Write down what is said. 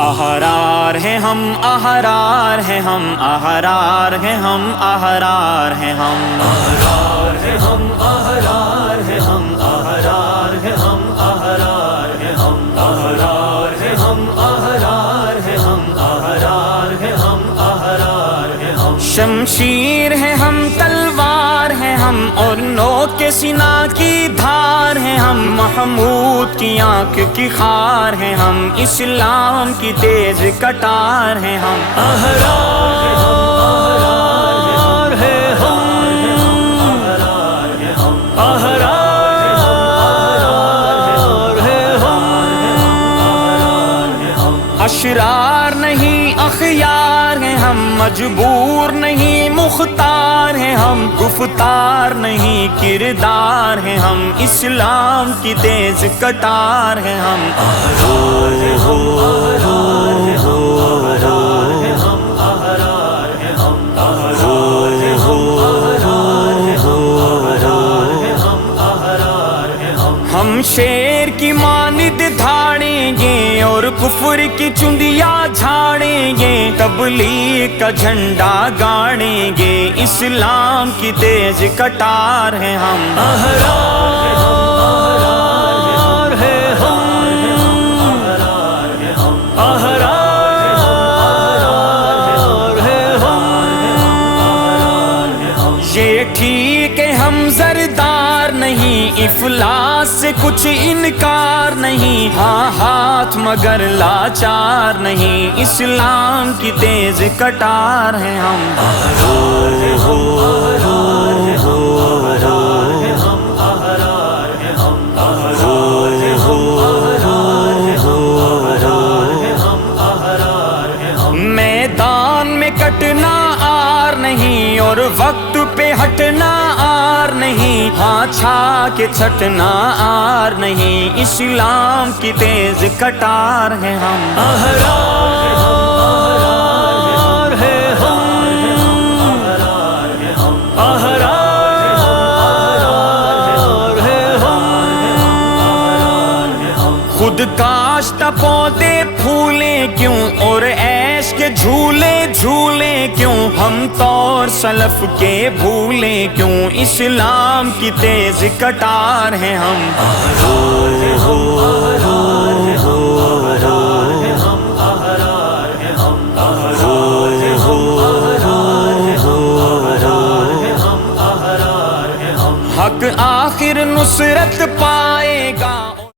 احرار ہیں ہم، احرار ہیں ہم، احرار ہیں ہم، احرار ہیں ہم، احرار ہیں ہم، احرار ہیں ہم، احرار ہیں ہم، احرار ہیں ہم، احرار ہیں ہم، احرار ہیں ہم، احرار ہیں ہم، احرار ہیں ہم، شمشیر ہیں ہم، تلوار ہیں ہم، اور نوک کے سینہ کی دھار ہیں ہم، محمود کی آنکھ کی خار ہیں ہم، اسلام کی تیز کٹار ہیں ہم، احرار ہیں ہم، احرار ہیں ہم، احرار ہیں ہم، اشرار نہیں اخیار ہیں ہم، مجبور نہیں مختار ہیں ہم، گفتار نہیں کردار ہیں ہم، اسلام کی تیز کٹار ہیں ہم، احرار ہیں ہم، احرار ہیں ہم، احرار ہیں ہم، احرار ہیں ہم، احرار ہیں ہم، احرار ہیں ہم، احرار ہیں ہم، احرار ہیں ہم، ہم شیر کی مانند دھاڑیں گے اور کفر کی چندیاں جھاڑیں گے، تبلیغ کا جھنڈا گاڑیں گے، اسلام کی تیز کٹار ہیں ہم، احرار ہیں ہم، احرار ہیں ہم، احرار ہیں ہم، یہ ٹھیک ہے ہم زردار نہیں، افلاس سے کچھ انکار نہیں، ہاں ہاتھ مگر لاچار نہیں، اسلام کی تیز کٹار ہیں ہم، احرار ہیں ہم، احرار ہیں ہم، احرار ہیں ہم، احرار ہیں ہم، احرار ہیں ہم، احرار ہیں ہم، احرار ہیں ہم، احرار ہیں ہم، میدان میں کٹنا آر نہیں اور وقت پہ ہٹنا آر نہیں، ہاں چھا کے چھٹنا آر نہیں، اسلام کی تیز کٹار ہیں ہم، احرار ہیں ہم، احرار ہیں ہم، احرار ہیں ہم، خود کاشتہ پودے پھولے کیوں اور عیش کے جھولے جھولے کیوں، ہم طور سلف کے بھولے کیوں، اسلام کی تیز کٹار ہیں ہم، احرار ہیں ہم، احرار ہیں ہم، احرار ہیں ہم، احرار ہیں ہم، احرار ہیں ہم، احرار ہیں ہم، احرار ہیں ہم، احرار ہیں ہم، حق آخر نصرت